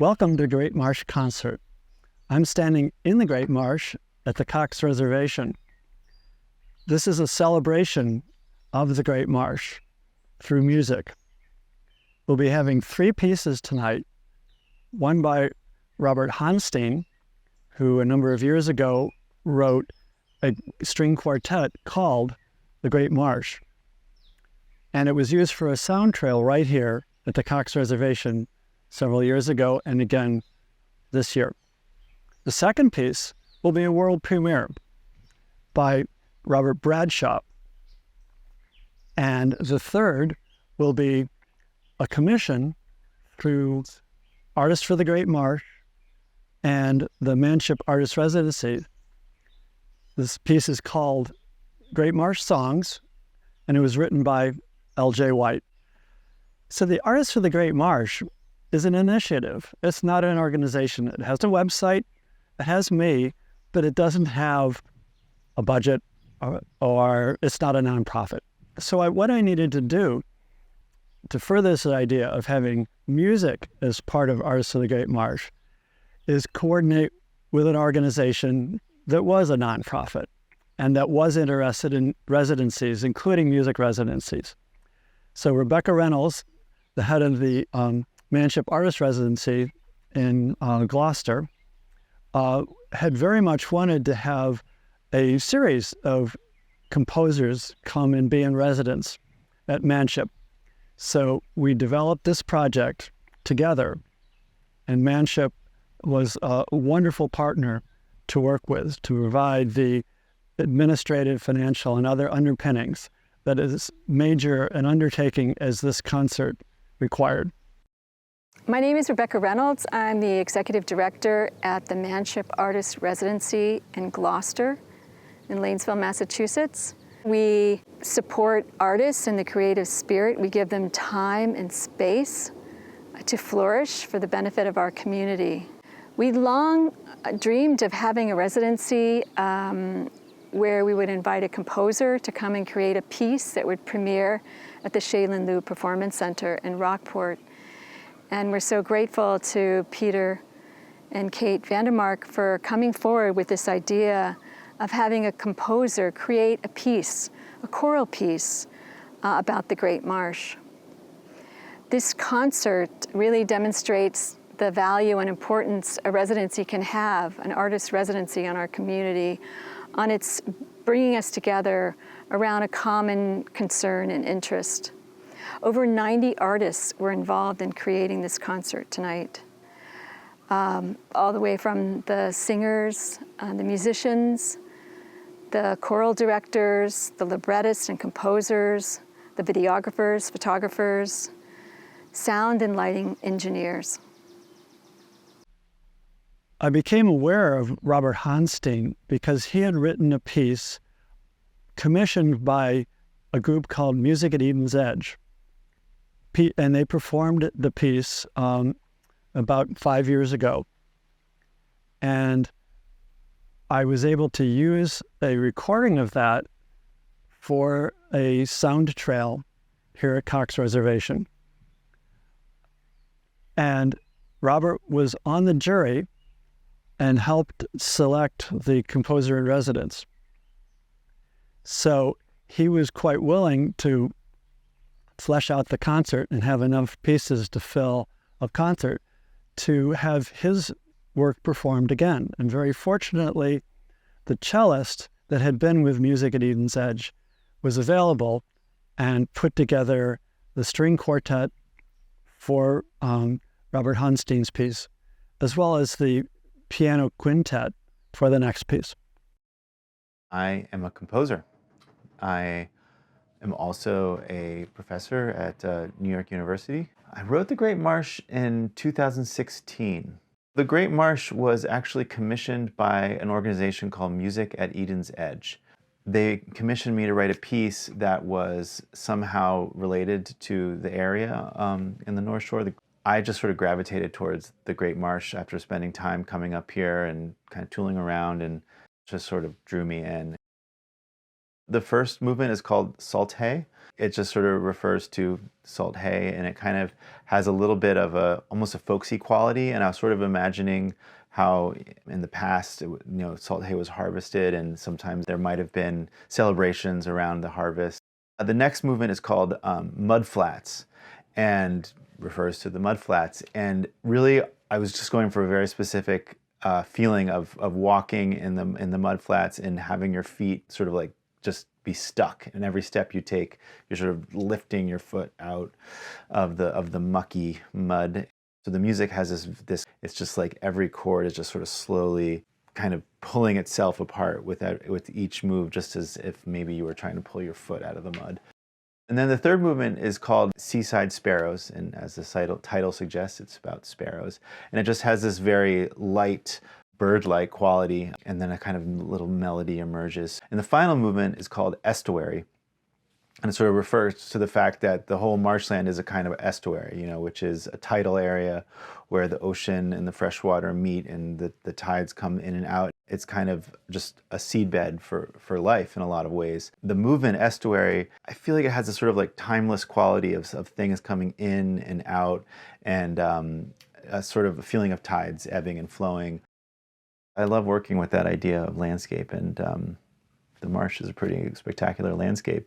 Welcome to Great Marsh Concert. I'm standing in the Great Marsh at the Cox Reservation. This is a celebration of the Great Marsh through music. We'll be having 3 pieces tonight, one by Robert Honstein, who a number of years ago wrote a string quartet called The Great Marsh. And it was used for a sound trail right here at the Cox Reservation several years ago and again this year. The second piece will be a world premiere by Robert Bradshaw. And the third will be a commission through Artists for the Great Marsh and the Manship Artists Residency. This piece is called Great Marsh Songs, and it was written by L.J. White. So the Artists for the Great Marsh is an initiative. It's not an organization. It has a website, it has me, but it doesn't have a budget or it's not a nonprofit. So what I needed to do to further this idea of having music as part of Artists of the Great Marsh is coordinate with an organization that was a nonprofit and that was interested in residencies, including music residencies. So Rebecca Reynolds, the head of the Manship Artists Residency in Gloucester, had very much wanted to have a series of composers come and be in residence at Manship. So we developed this project together, and Manship was a wonderful partner to work with to provide the administrative, financial, and other underpinnings that is major an undertaking as this concert required. My name is Rebecca Reynolds. I'm the Executive Director at the Manship Artists Residency in Gloucester in Lanesville, Massachusetts. We support artists in the creative spirit. We give them time and space to flourish for the benefit of our community. We long dreamed of having a residency where we would invite a composer to come and create a piece that would premiere at the Shalin Liu Performance Center in Rockport. And we're so grateful to Peter and Kate Vandermark for coming forward with this idea of having a composer create a piece, a choral piece about the Great Marsh. This concert really demonstrates the value and importance a residency can have, an artist residency on our community, on its bringing us together around a common concern and interest. Over 90 artists were involved in creating this concert tonight. All the way from the singers, the musicians, the choral directors, the librettists and composers, the videographers, photographers, sound and lighting engineers. I became aware of Robert Honstein because he had written a piece commissioned by a group called Music at Eden's Edge. And they performed the piece about 5 years ago. And I was able to use a recording of that for a sound trail here at Cox Reservation. And Robert was on the jury and helped select the composer in residence. So he was quite willing to flesh out the concert and have enough pieces to fill a concert to have his work performed again. And very fortunately, the cellist that had been with Music at Eden's Edge was available and put together the string quartet for Robert Honstein's piece, as well as the piano quintet for the next piece. I am a composer. I am also a professor at New York University. I wrote The Great Marsh in 2016. The Great Marsh was actually commissioned by an organization called Music at Eden's Edge. They commissioned me to write a piece that was somehow related to the area in the North Shore. I just sort of gravitated towards the Great Marsh after spending time coming up here and kind of tooling around, and just sort of drew me in. The first movement is called Salté. It just sort of refers to salt hay, and it kind of has a little bit of almost a folksy quality. And I was sort of imagining how in the past, salt hay was harvested, and sometimes there might have been celebrations around the harvest. The next movement is called Mud Flats, and refers to the mud flats. And really, I was just going for a very specific feeling of walking in the mud flats and having your feet sort of like just be stuck. And every step you take, you're sort of lifting your foot out of the mucky mud. So the music has this. It's just like every chord is just sort of slowly kind of pulling itself apart with each move, just as if maybe you were trying to pull your foot out of the mud. And then the third movement is called Seaside Sparrows, and as the title suggests, it's about sparrows. And it just has this very light, bird-like quality, and then a kind of little melody emerges. And the final movement is called Estuary, and it sort of refers to the fact that the whole marshland is a kind of estuary, which is a tidal area where the ocean and the freshwater meet and the tides come in and out. It's kind of just a seedbed for life in a lot of ways. The movement Estuary, I feel like it has a sort of like timeless quality of things coming in and out, and a sort of a feeling of tides ebbing and flowing. I love working with that idea of landscape, and the marsh is a pretty spectacular landscape.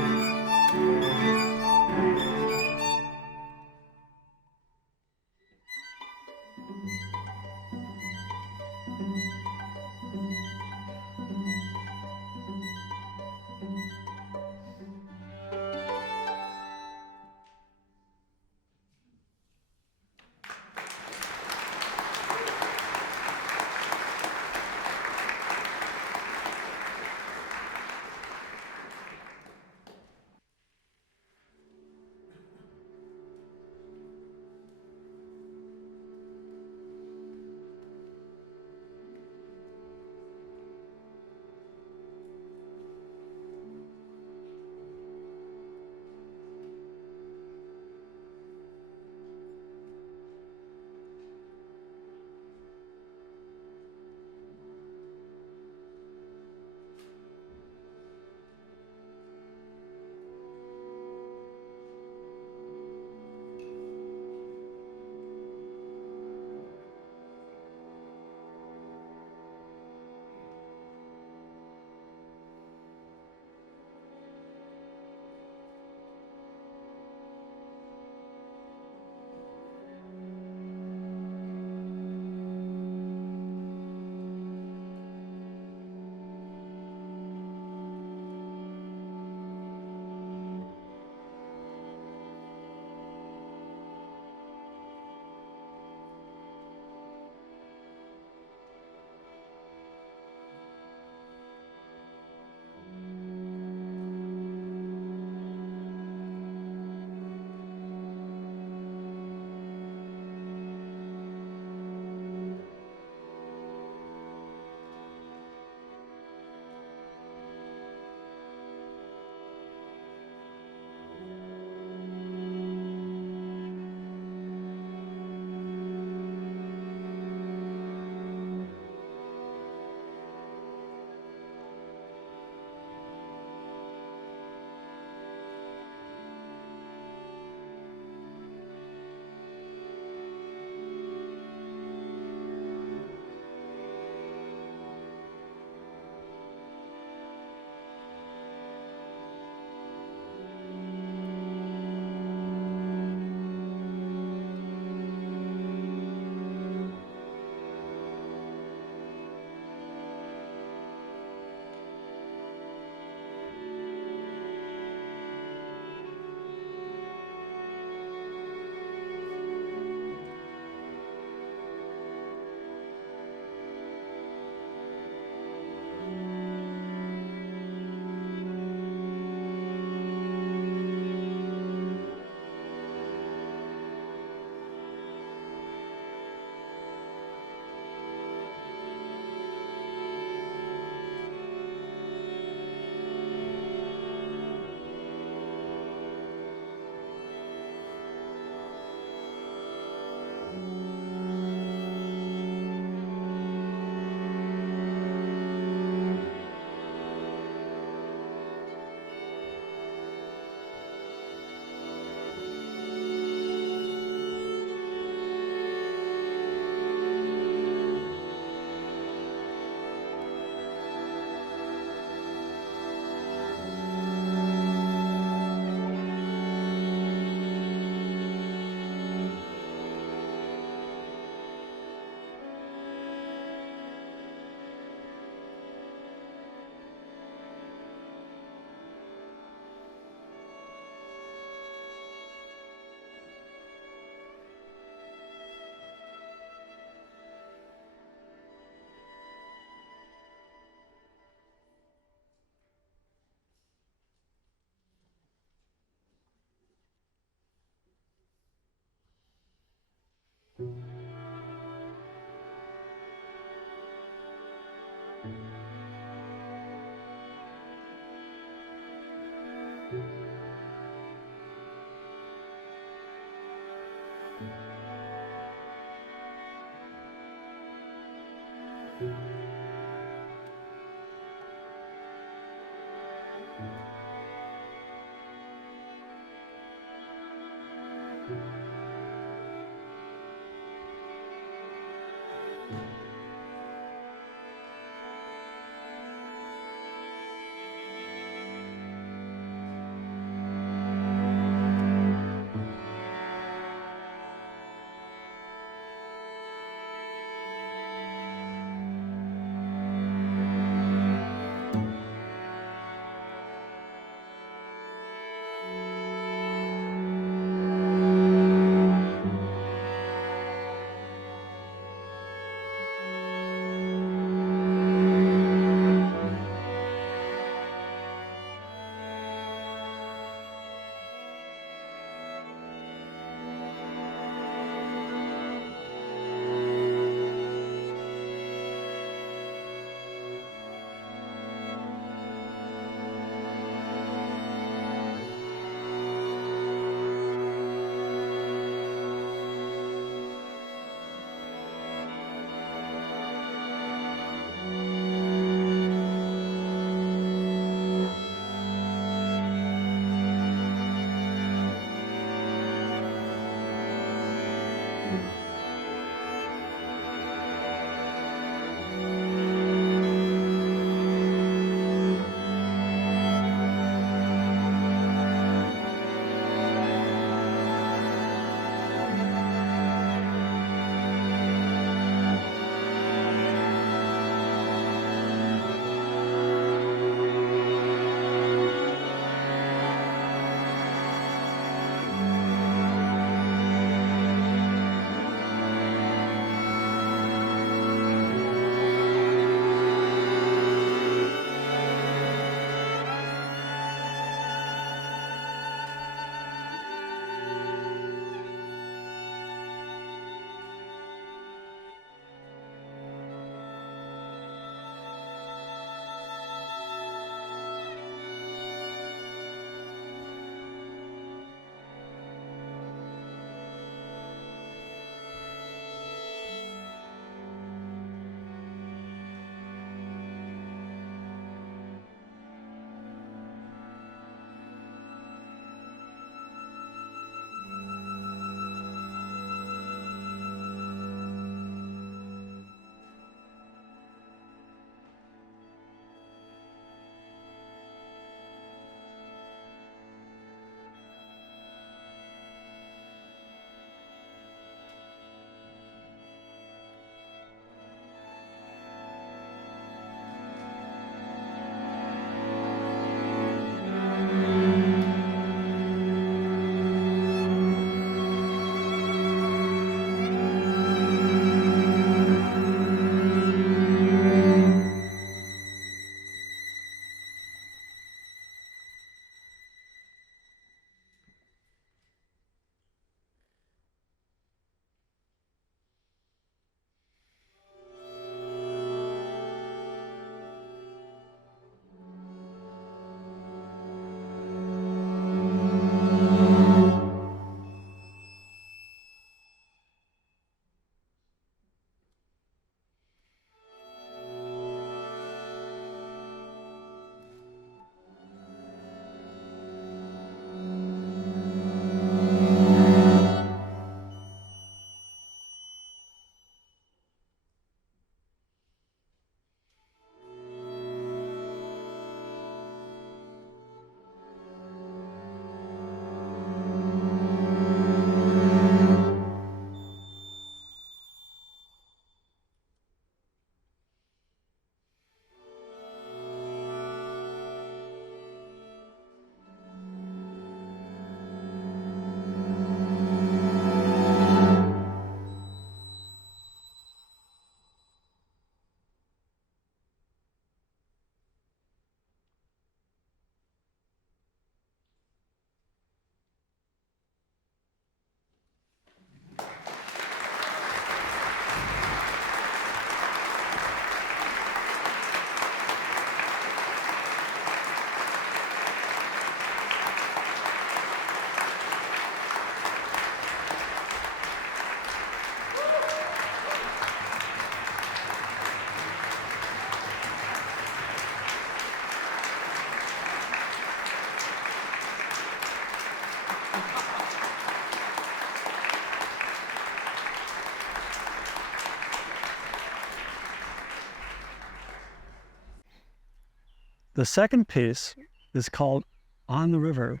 The second piece is called On the River,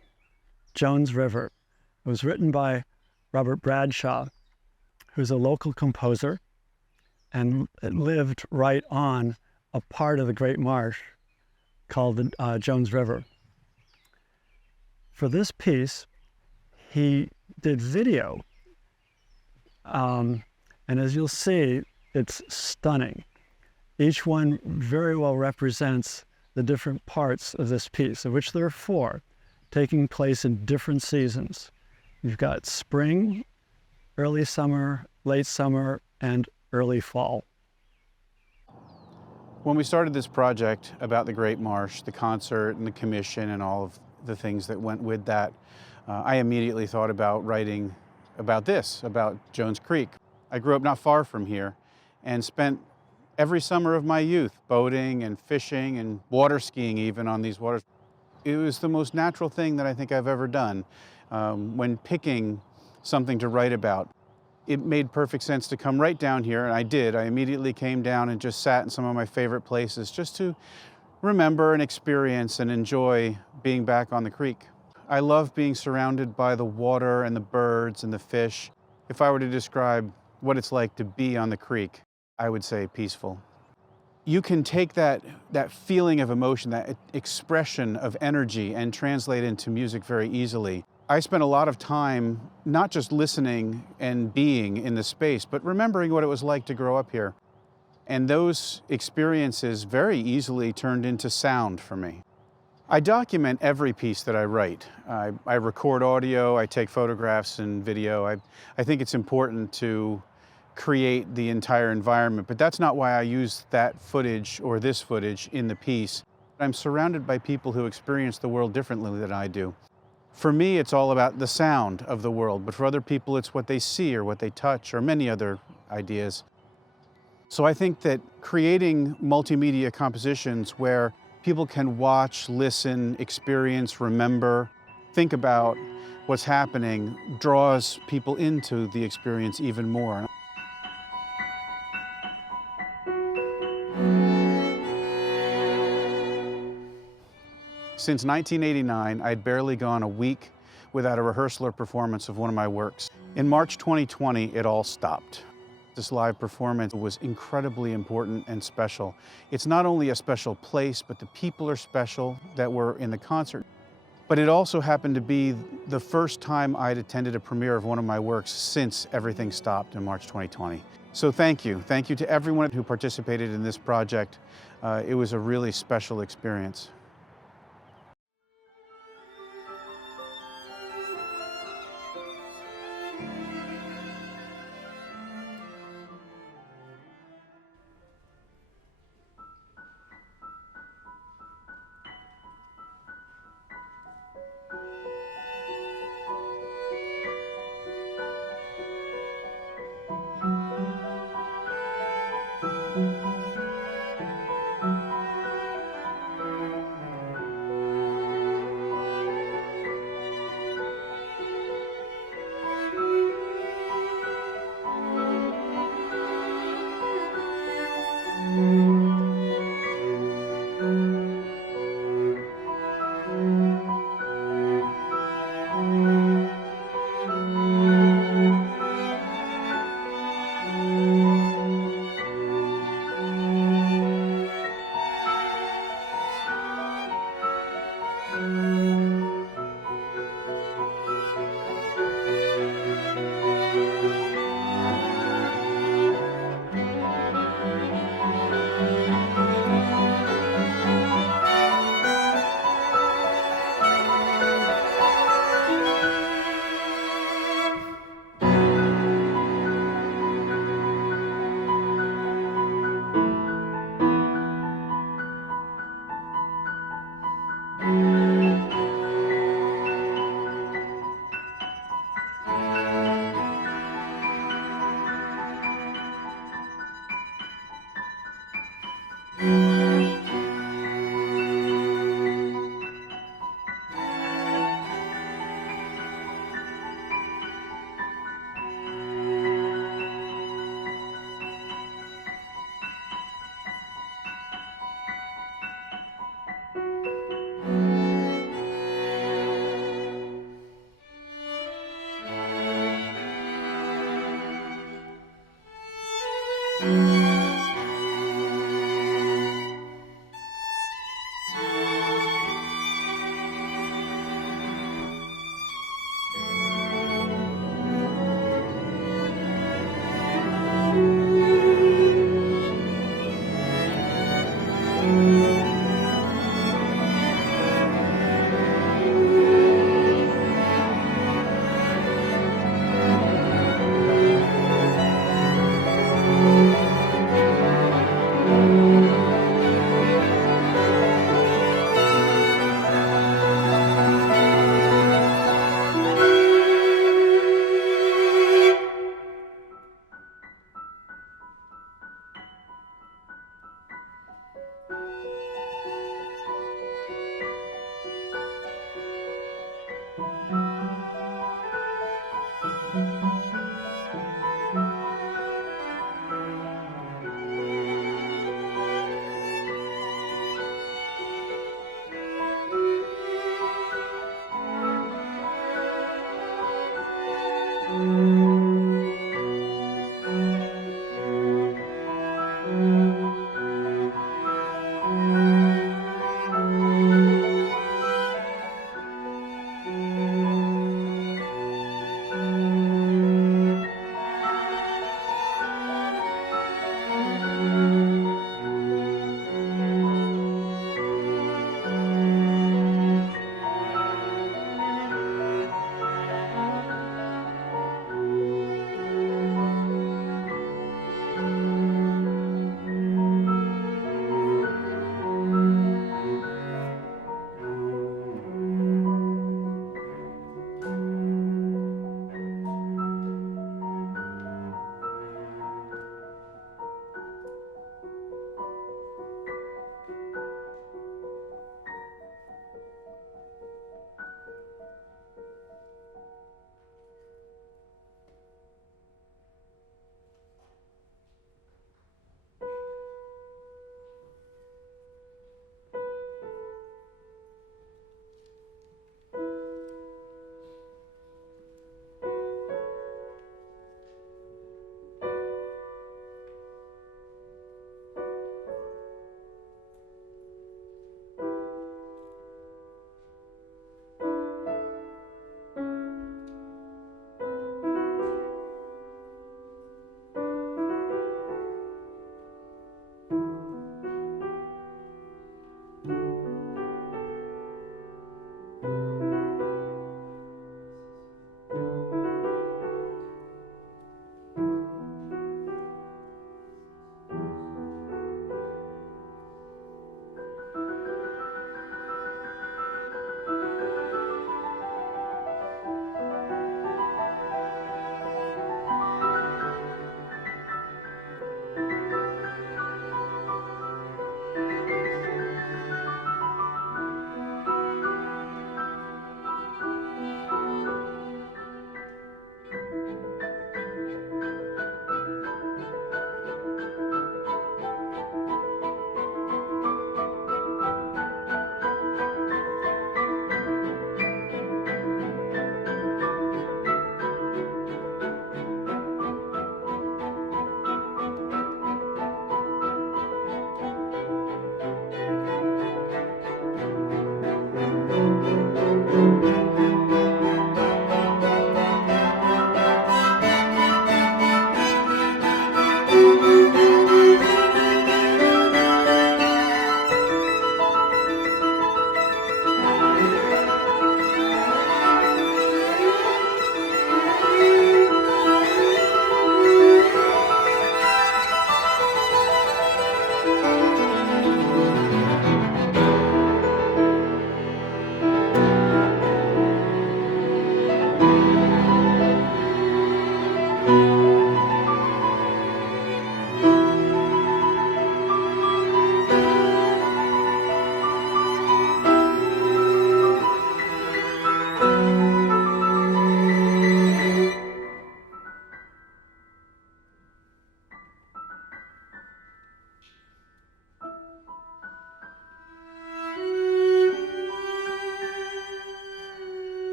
Jones River. It was written by Robert Bradshaw, who's a local composer, and it lived right on a part of the Great Marsh called the Jones River. For this piece, he did video, and as you'll see, it's stunning. Each one very well represents the different parts of this piece, of which there are 4, taking place in different seasons. You've got spring, early summer, late summer, and early fall. When we started this project about the Great Marsh, the concert and the commission and all of the things that went with that, I immediately thought about writing about this, about Jones Creek. I grew up not far from here and spent every summer of my youth boating and fishing and water skiing even on these waters. It was the most natural thing that I think I've ever done. When picking something to write about, it made perfect sense to come right down here, and I did. I immediately came down and just sat in some of my favorite places just to remember and experience and enjoy being back on the creek. I love being surrounded by the water and the birds and the fish. If I were to describe what it's like to be on the creek, I would say peaceful. You can take that feeling of emotion, that expression of energy, and translate into music very easily. I spent a lot of time not just listening and being in the space, but remembering what it was like to grow up here. And those experiences very easily turned into sound for me. I document every piece that I write. I record audio, I take photographs and video. I think it's important to create the entire environment, but that's not why I use that footage or this footage in the piece. I'm surrounded by people who experience the world differently than I do. For me, it's all about the sound of the world, but for other people, it's what they see or what they touch or many other ideas. So I think that creating multimedia compositions where people can watch, listen, experience, remember, think about what's happening draws people into the experience even more. Since 1989, I'd barely gone a week without a rehearsal or performance of one of my works. In March 2020, it all stopped. This live performance was incredibly important and special. It's not only a special place, but the people are special that were in the concert. But it also happened to be the first time I'd attended a premiere of one of my works since everything stopped in March 2020. So thank you. Thank you to everyone who participated in this project. It was a really special experience.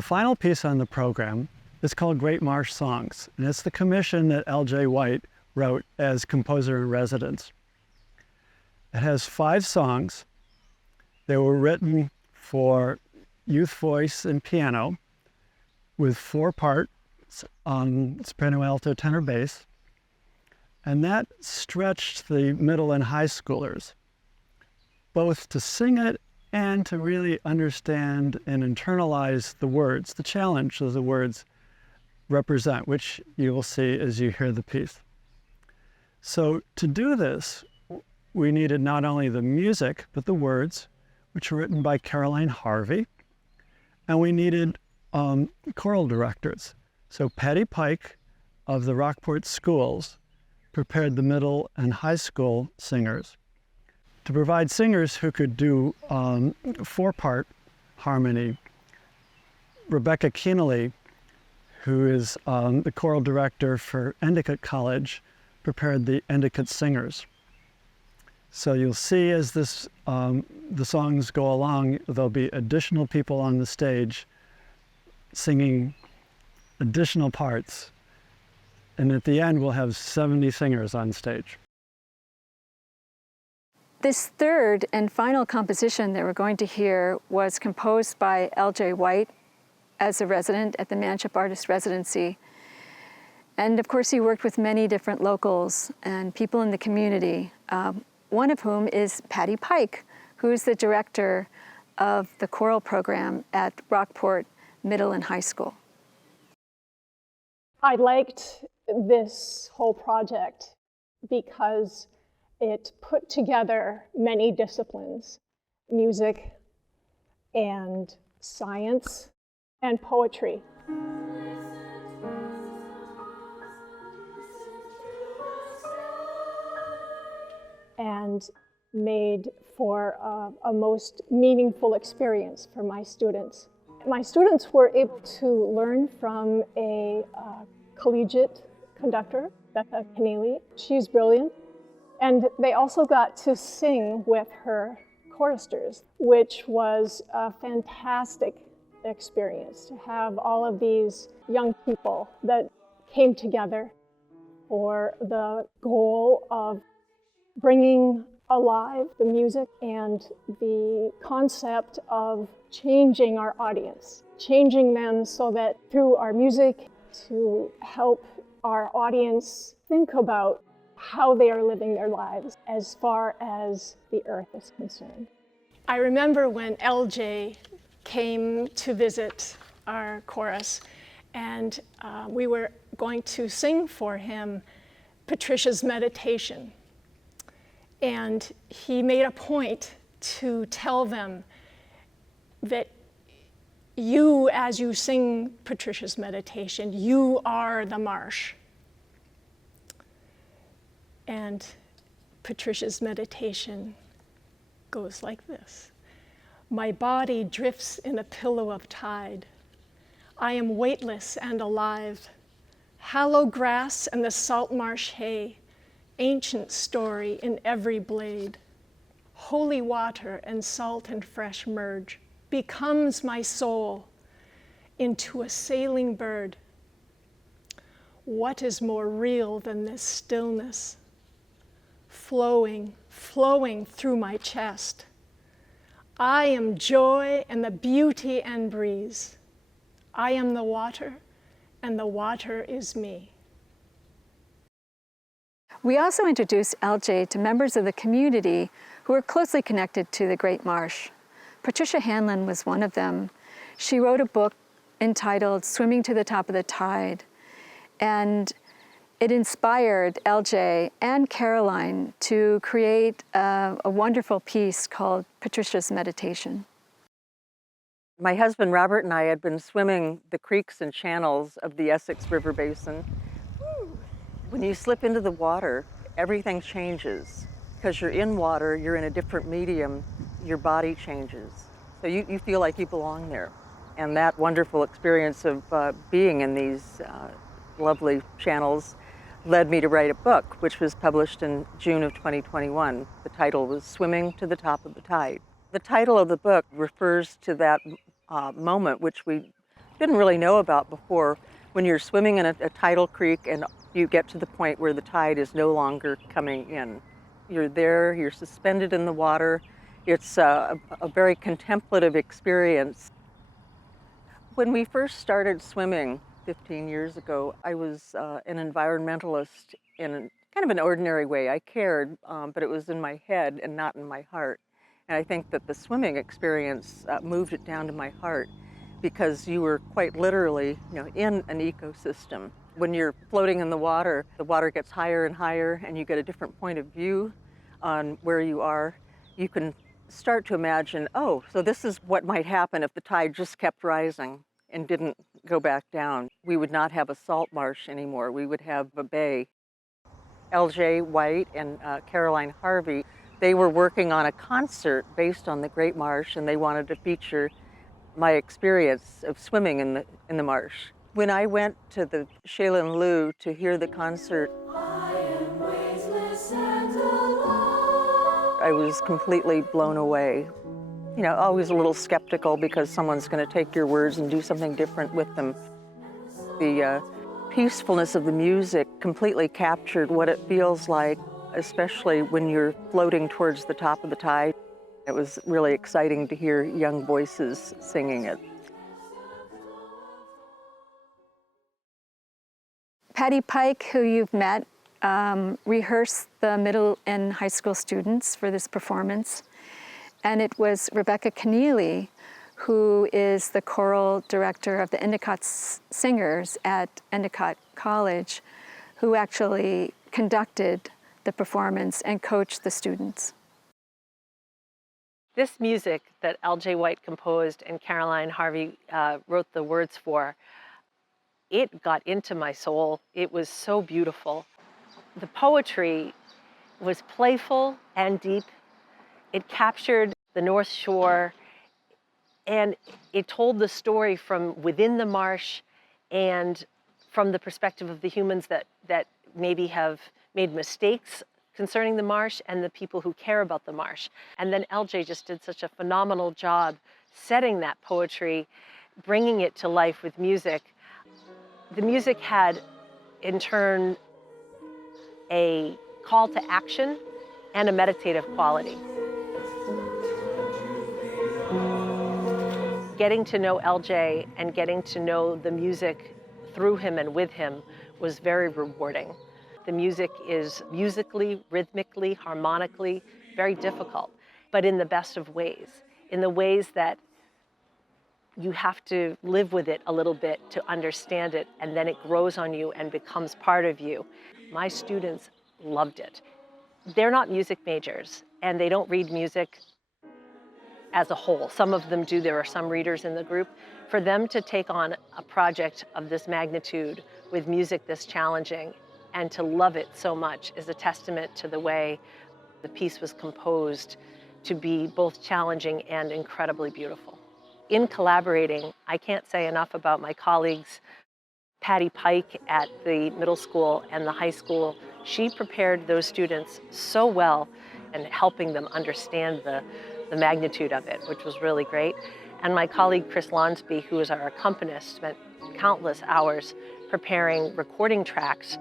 The final piece on the program is called Great Marsh Songs, and it's the commission that L.J. White wrote as composer in residence. It has 5 songs. They were written for youth voice and piano with 4 parts on soprano, alto, tenor, bass. And that stretched the middle and high schoolers, both to sing it and to really understand and internalize the words, the challenge that the words represent, which you will see as you hear the piece. So to do this, we needed not only the music, but the words, which were written by Caroline Harvey, and we needed choral directors. So Patti Pike of the Rockport schools prepared the middle and high school singers to provide singers who could do 4-part harmony. Rebecca Kenneally, who is the choral director for Endicott College, prepared the Endicott singers. So you'll see as this, the songs go along, there'll be additional people on the stage singing additional parts. And at the end, we'll have 70 singers on stage. This third and final composition that we're going to hear was composed by L.J. White as a resident at the Manship Artists Residency. And of course, he worked with many different locals and people in the community, one of whom is Patti Pike, who is the director of the choral program at Rockport Middle and High School. I liked this whole project because it put together many disciplines: music and science and poetry. And made for a most meaningful experience for my students. My students were able to learn from a collegiate conductor, Kenneally. She's brilliant. And they also got to sing with her choristers, which was a fantastic experience to have all of these young people that came together for the goal of bringing alive the music and the concept of changing our audience, changing them so that through our music to help our audience think about how they are living their lives as far as the earth is concerned. I remember when LJ came to visit our chorus, and we were going to sing for him Patricia's Meditation. And he made a point to tell them that you, as you sing Patricia's Meditation, you are the marsh. And Patricia's Meditation goes like this. My body drifts in a pillow of tide. I am weightless and alive. Hallow grass and the salt marsh hay, ancient story in every blade. Holy water and salt and fresh merge, becomes my soul into a sailing bird. What is more real than this stillness? Flowing, flowing through my chest. I am joy and the beauty and breeze. I am the water, and the water is me. We also introduced LJ to members of the community who are closely connected to the Great Marsh. Patricia Hanlon was one of them. She wrote a book entitled Swimming to the Top of the Tide, and it inspired LJ and Caroline to create a wonderful piece called Patricia's Meditation. My husband Robert and I had been swimming the creeks and channels of the Essex River Basin. When you slip into the water, everything changes. Because you're in water, you're in a different medium, your body changes. So you feel like you belong there. And that wonderful experience of being in these lovely channels led me to write a book, which was published in June of 2021. The title was Swimming to the Top of the Tide. The title of the book refers to that moment which we didn't really know about before. When you're swimming in a tidal creek and you get to the point where the tide is no longer coming in. You're there, you're suspended in the water. It's a very contemplative experience. When we first started swimming 15 years ago, I was an environmentalist in kind of an ordinary way. I cared, but it was in my head and not in my heart. And I think that the swimming experience moved it down to my heart, because you were quite literally, in an ecosystem. When you're floating in the water gets higher and higher, and you get a different point of view on where you are. You can start to imagine, oh, so this is what might happen if the tide just kept rising and didn't go back down. We would not have a salt marsh anymore. We would have a bay. L.J. White and Caroline Harvey, they were working on a concert based on the Great Marsh, and they wanted to feature my experience of swimming in the marsh. When I went to the Shalin Liu to hear the concert, I was completely blown away. Always a little skeptical because someone's going to take your words and do something different with them. The peacefulness of the music completely captured what it feels like, especially when you're floating towards the top of the tide. It was really exciting to hear young voices singing it. Patti Pike, who you've met, rehearsed the middle and high school students for this performance. And it was Rebecca Kenneally, who is the choral director of the Endicott singers at Endicott College, who actually conducted the performance and coached the students. This music that L.J. White composed and Caroline Harvey wrote the words for, it got into my soul. It was so beautiful. The poetry was playful and deep. It captured the North Shore, and it told the story from within the marsh and from the perspective of the humans that maybe have made mistakes concerning the marsh and the people who care about the marsh. And then LJ just did such a phenomenal job setting that poetry, bringing it to life with music. The music had, in turn, a call to action and a meditative quality. Getting to know LJ and getting to know the music through him and with him was very rewarding. The music is musically, rhythmically, harmonically very difficult, but in the best of ways, in the ways that you have to live with it a little bit to understand it, and then it grows on you and becomes part of you. My students loved it. They're not music majors, and they don't read music as a whole. Some of them do. There are some readers in the group. For them to take on a project of this magnitude with music this challenging and to love it so much is a testament to the way the piece was composed to be both challenging and incredibly beautiful. In collaborating, I can't say enough about my colleagues. Patti Pike at the middle school and the high school, she prepared those students so well and helping them understand the magnitude of it, which was really great. And my colleague Chris Lawnsby, who is our accompanist, spent countless hours preparing recording tracks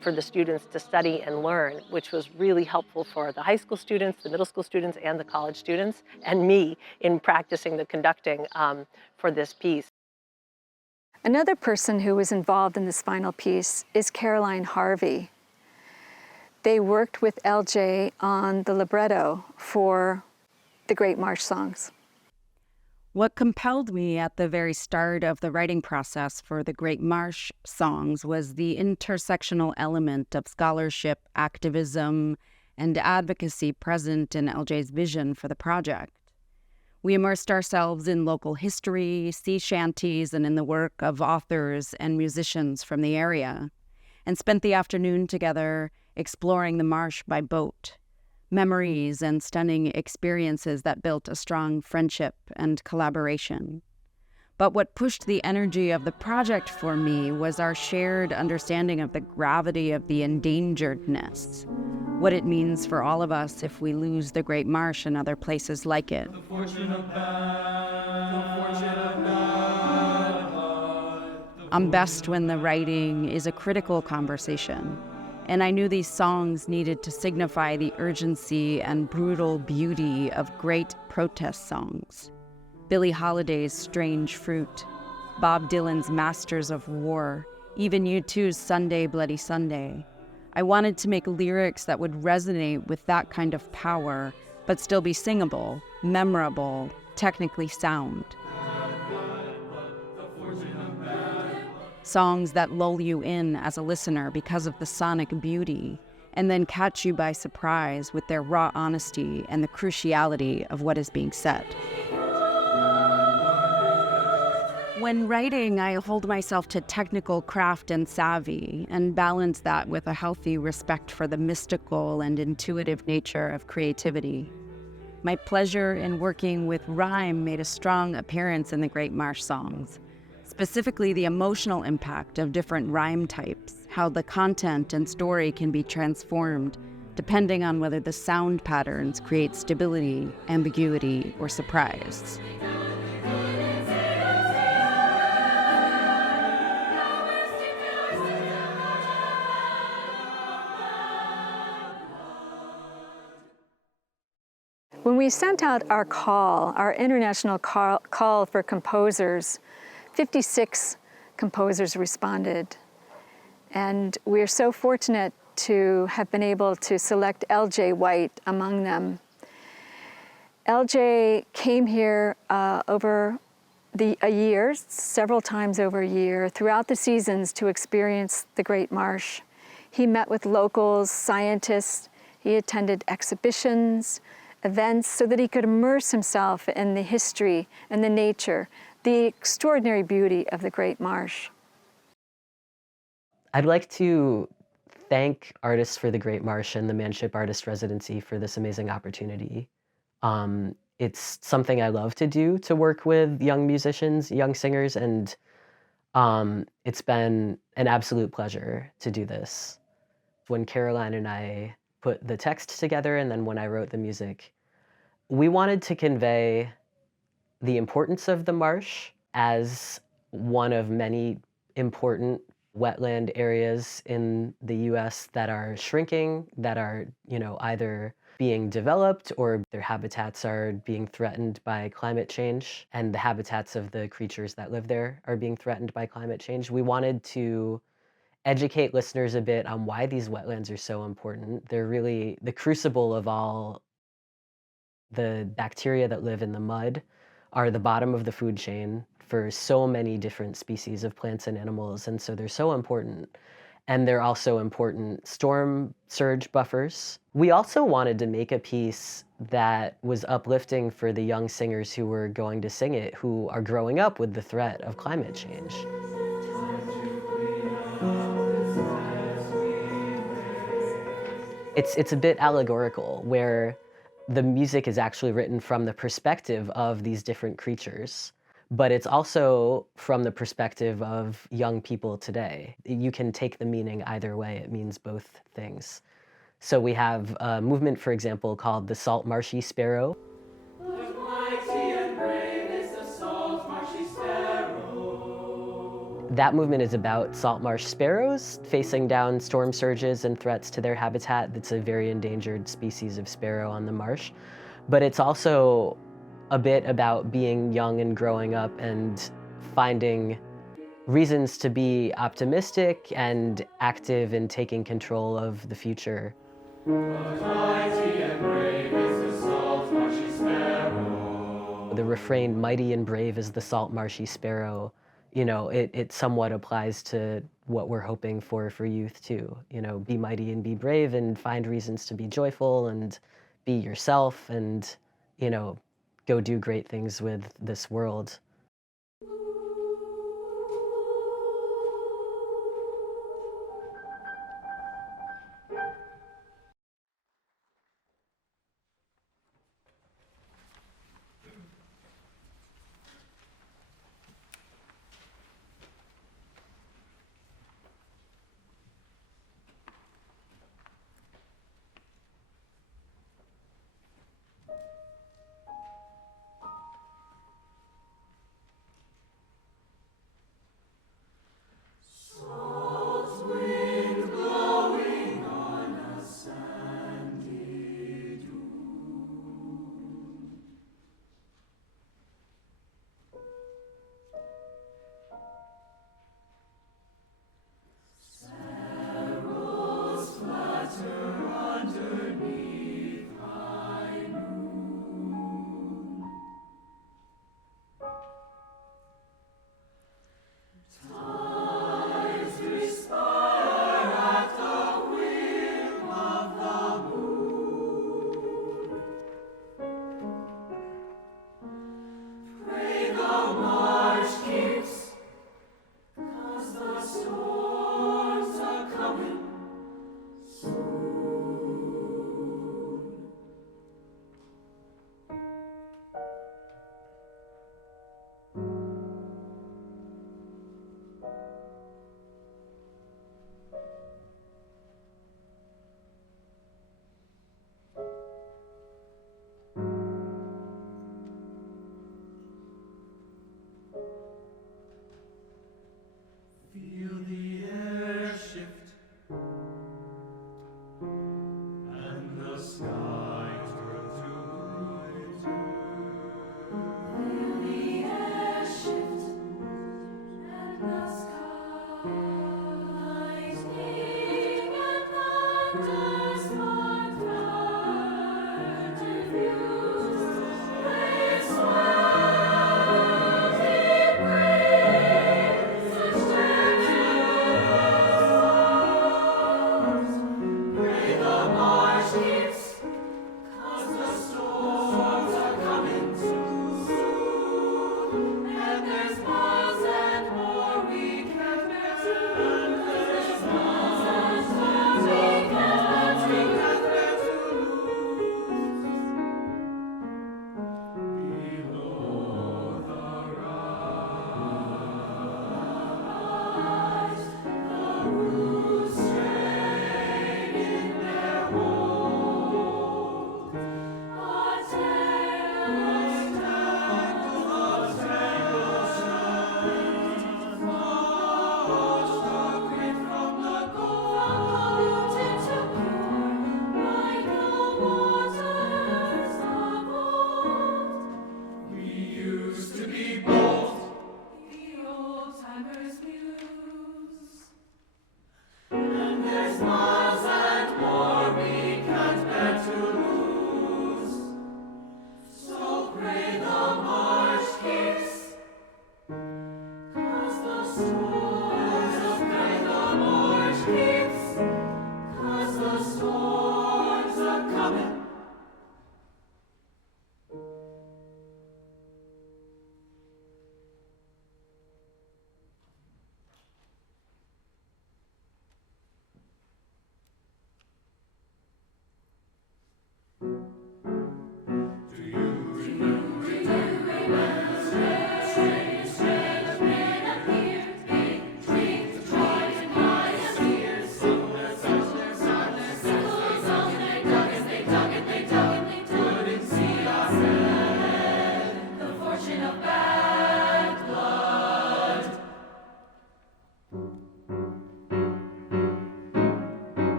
for the students to study and learn, which was really helpful for the high school students, the middle school students, and the college students, and me in practicing the conducting for this piece. Another person who was involved in this final piece is Caroline Harvey. They worked with LJ on the libretto for the Great Marsh Songs. What compelled me at the very start of the writing process for the Great Marsh Songs was the intersectional element of scholarship, activism, and advocacy present in LJ's vision for the project. We immersed ourselves in local history, sea shanties, and in the work of authors and musicians from the area, and spent the afternoon together exploring the marsh by boat. Memories and stunning experiences that built a strong friendship and collaboration. But what pushed the energy of the project for me was our shared understanding of the gravity of the endangeredness, what it means for all of us if we lose the Great Marsh and other places like it. The fortune of man, the fortune of man. I'm best when the writing is a critical conversation, and I knew these songs needed to signify the urgency and brutal beauty of great protest songs. Billie Holiday's Strange Fruit, Bob Dylan's Masters of War, even U2's Sunday Bloody Sunday. I wanted to make lyrics that would resonate with that kind of power, but still be singable, memorable, technically sound. Songs that lull you in as a listener because of the sonic beauty, and then catch you by surprise with their raw honesty and the cruciality of what is being said. When writing, I hold myself to technical craft and savvy, and balance that with a healthy respect for the mystical and intuitive nature of creativity. My pleasure in working with rhyme made a strong appearance in the Great Marsh Songs, specifically the emotional impact of different rhyme types, how the content and story can be transformed depending on whether the sound patterns create stability, ambiguity, or surprise. When we sent out our international call for composers, 56 composers responded. And we're so fortunate to have been able to select L.J. White among them. L.J. came here over a year, several times over a year, throughout the seasons to experience the Great Marsh. He met with locals, scientists, he attended exhibitions, events, so that he could immerse himself in the history and the nature, the extraordinary beauty of the Great Marsh. I'd like to thank Artists for the Great Marsh and the Manship Artists Residency for this amazing opportunity. It's something I love to do, to work with young musicians, young singers, and it's been an absolute pleasure to do this. When Caroline and I put the text together, and then when I wrote the music, we wanted to convey the importance of the marsh as one of many important wetland areas in the US that are shrinking, that are, either being developed or their habitats are being threatened by climate change, and the habitats of the creatures that live there are being threatened by climate change. We wanted to educate listeners a bit on why these wetlands are so important. They're really the crucible of all the bacteria that live in the mud, are the bottom of the food chain for so many different species of plants and animals, and so they're so important. And they're also important storm surge buffers. We also wanted to make a piece that was uplifting for the young singers who were going to sing it, who are growing up with the threat of climate change. It's a bit allegorical, where the music is actually written from the perspective of these different creatures, but it's also from the perspective of young people today. You can take the meaning either way. It means both things. So we have a movement, for example, called the Salt Marshy Sparrow. That movement is about salt marsh sparrows facing down storm surges and threats to their habitat. That's a very endangered species of sparrow on the marsh. But it's also a bit about being young and growing up and finding reasons to be optimistic and active in taking control of the future. Mighty and brave is the salt marshy sparrow. The refrain, mighty and brave is the salt marshy sparrow, it somewhat applies to what we're hoping for youth too. Be mighty and be brave and find reasons to be joyful and be yourself and, go do great things with this world.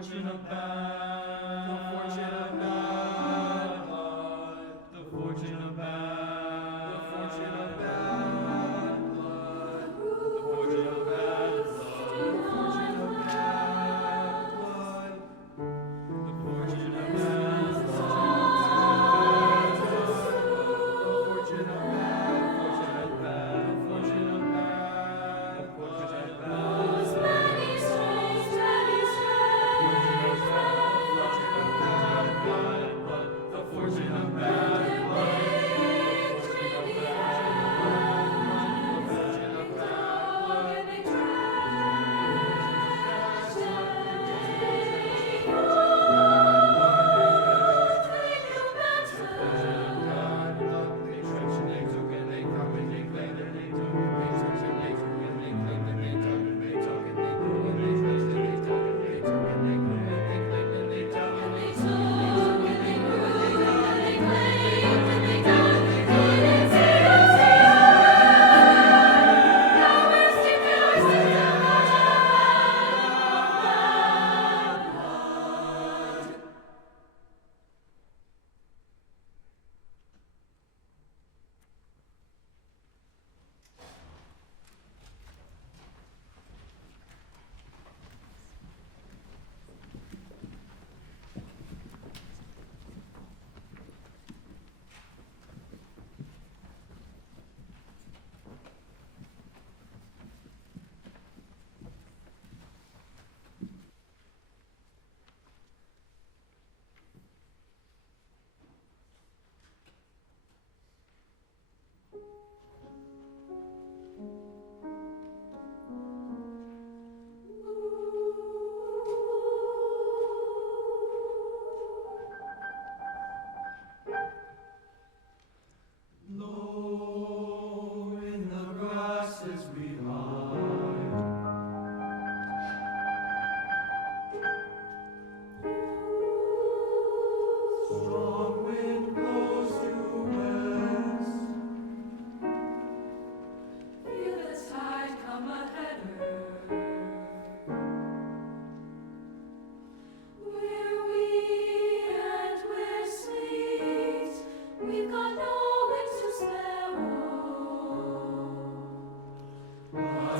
fortune of bad, the fortune of bad blood, the fortune of bad, the fortune of bad blood, the fortune of bad blood, the fortune of bad blood, the fortune of bad blood, the fortune of bad, fortune of bad, fortune of bad, fortune of bad.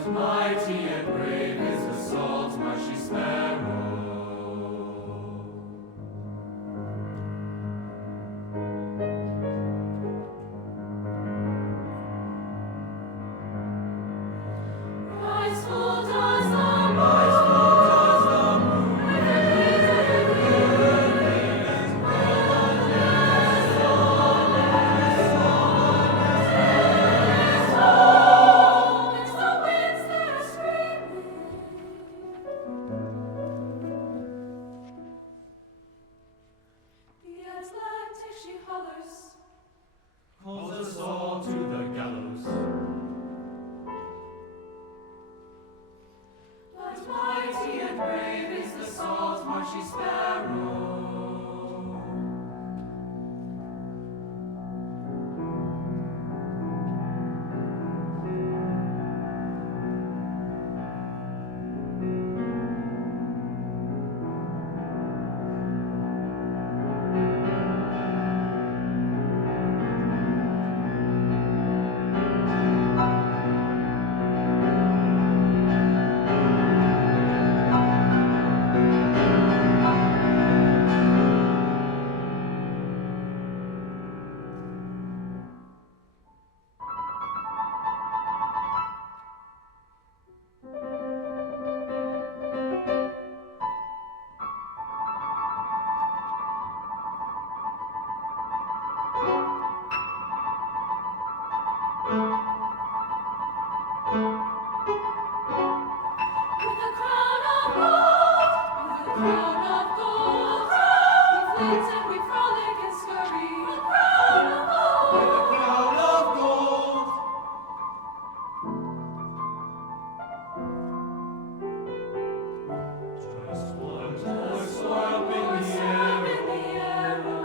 But mighty and brave is the salt marshy sparrow. Rise full does the moon, with the glittering radiance, it's the winds that are screaming. The Atlantic she hollers, calls us all to the gallows. But mighty and brave is the salt marshy sparrow. With a crown of gold, with a crown of gold, we flit and we frolic and scurry. A crown of gold, with a crown of gold. Just one more swap in the arrow.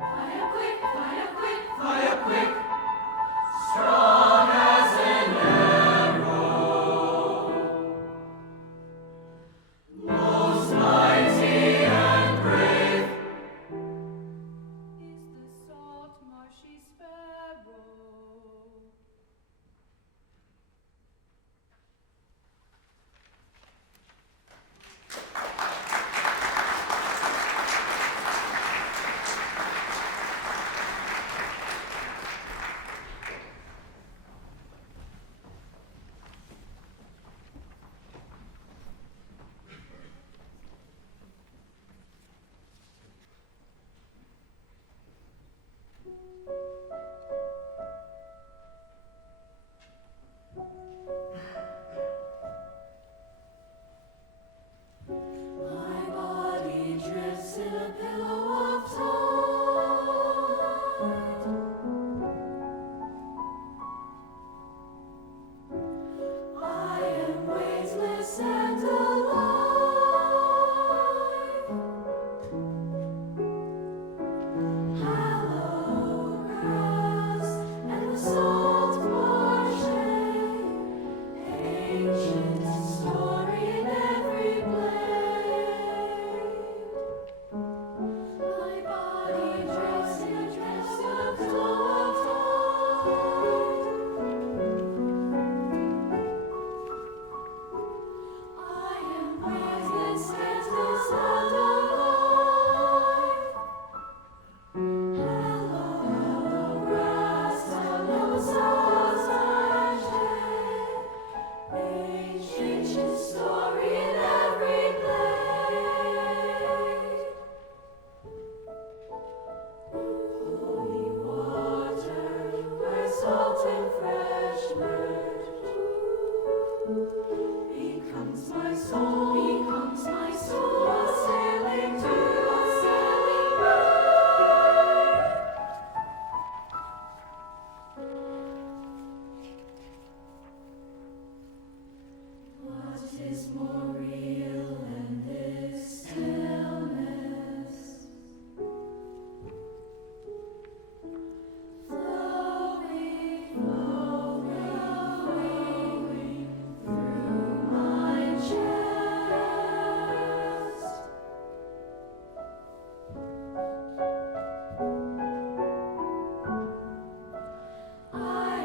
Fire quick, fire quick, fire quick. Strong as an arrow, most mighty and brave is the salt marshy sparrow. My body drifts in a pillow of tide. I am weightless and alive. Hallowed grass and the salt marsh, ancient story in every blade. My body drifts in a pillow of tide. I am weightless and alive. Hello, grass, hello, salt marsh, ancient story in every blade. Holy water, where salt and fresh merge, becomes my soul, a sailing bird. What is more real than this stillness? Flowing, flowing through my chest. I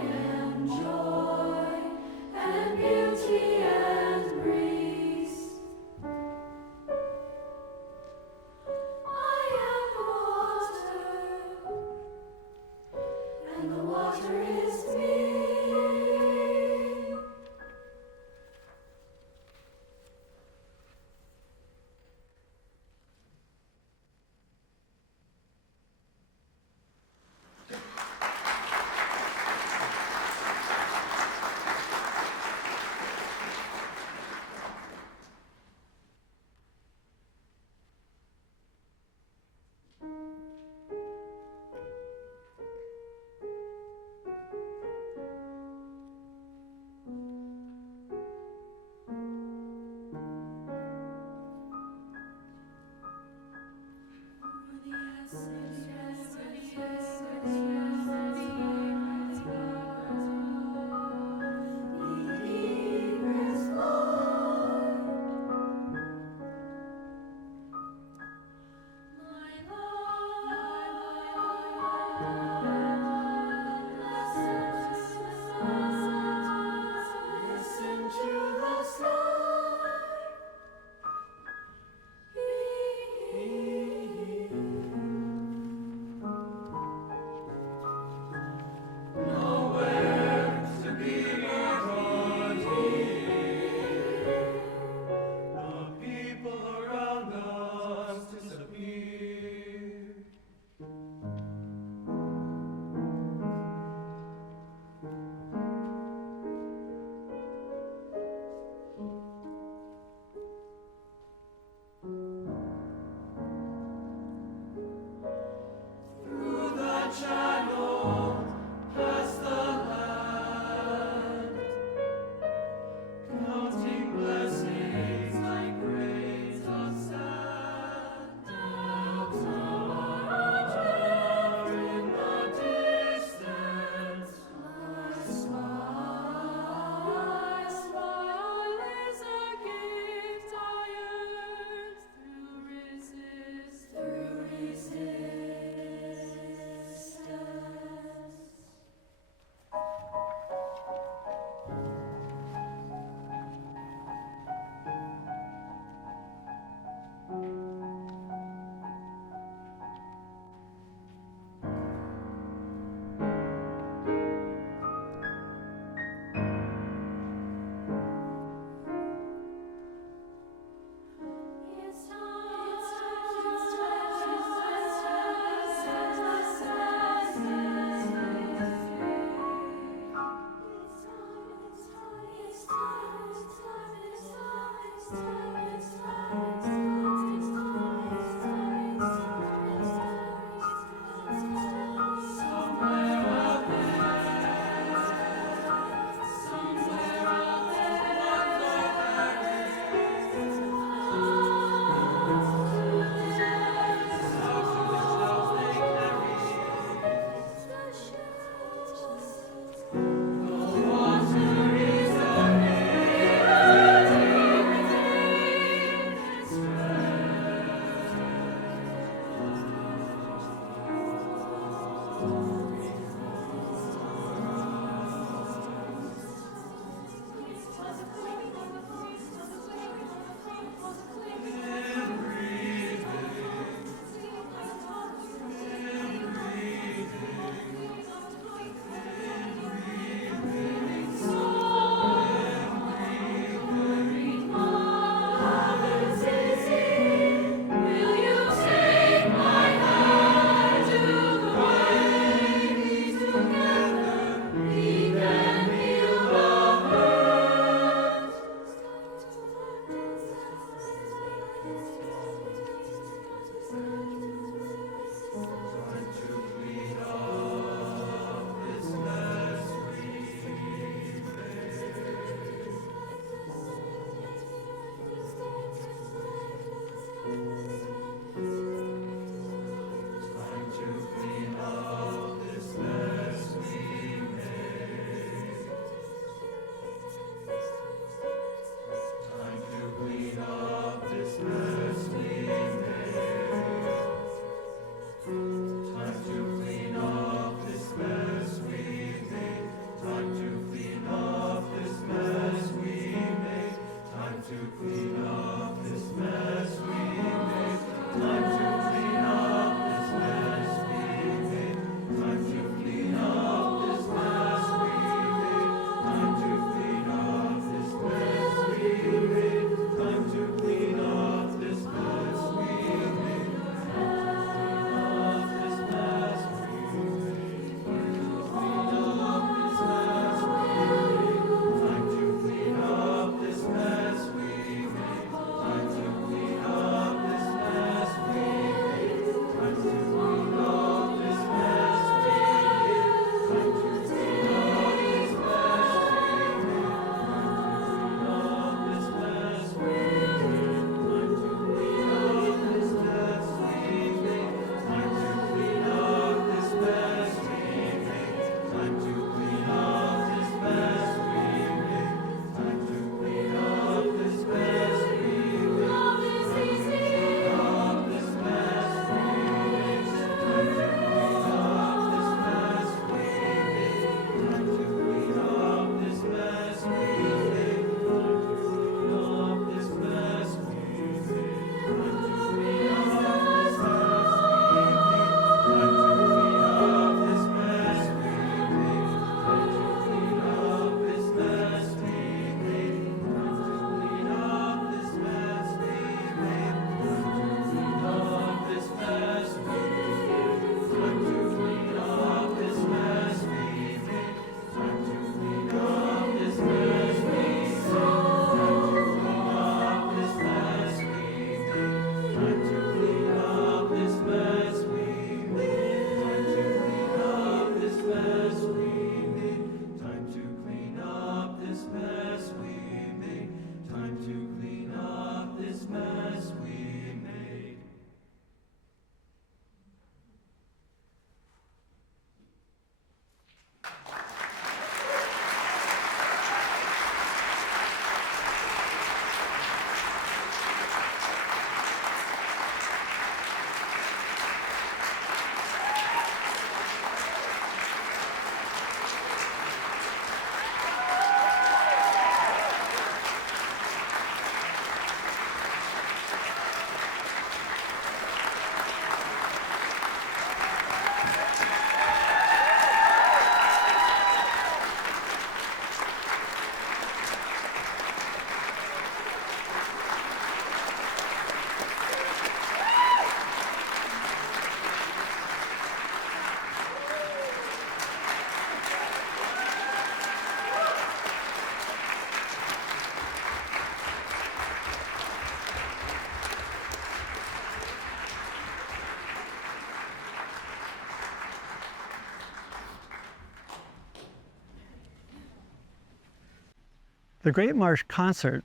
The Great Marsh Concert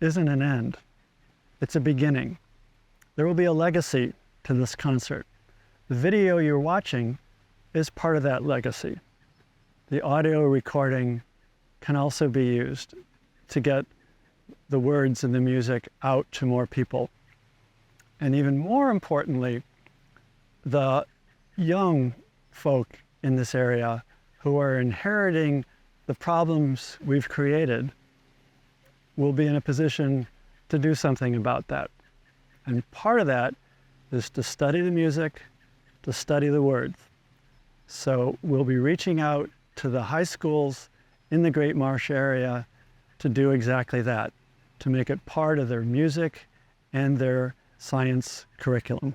isn't an end, it's a beginning. There will be a legacy to this concert. The video you're watching is part of that legacy. The audio recording can also be used to get the words and the music out to more people. And even more importantly, the young folk in this area who are inheriting the problems we've created will be in a position to do something about that. And part of that is to study the music, to study the words. So we'll be reaching out to the high schools in the Great Marsh area to do exactly that, to make it part of their music and their science curriculum.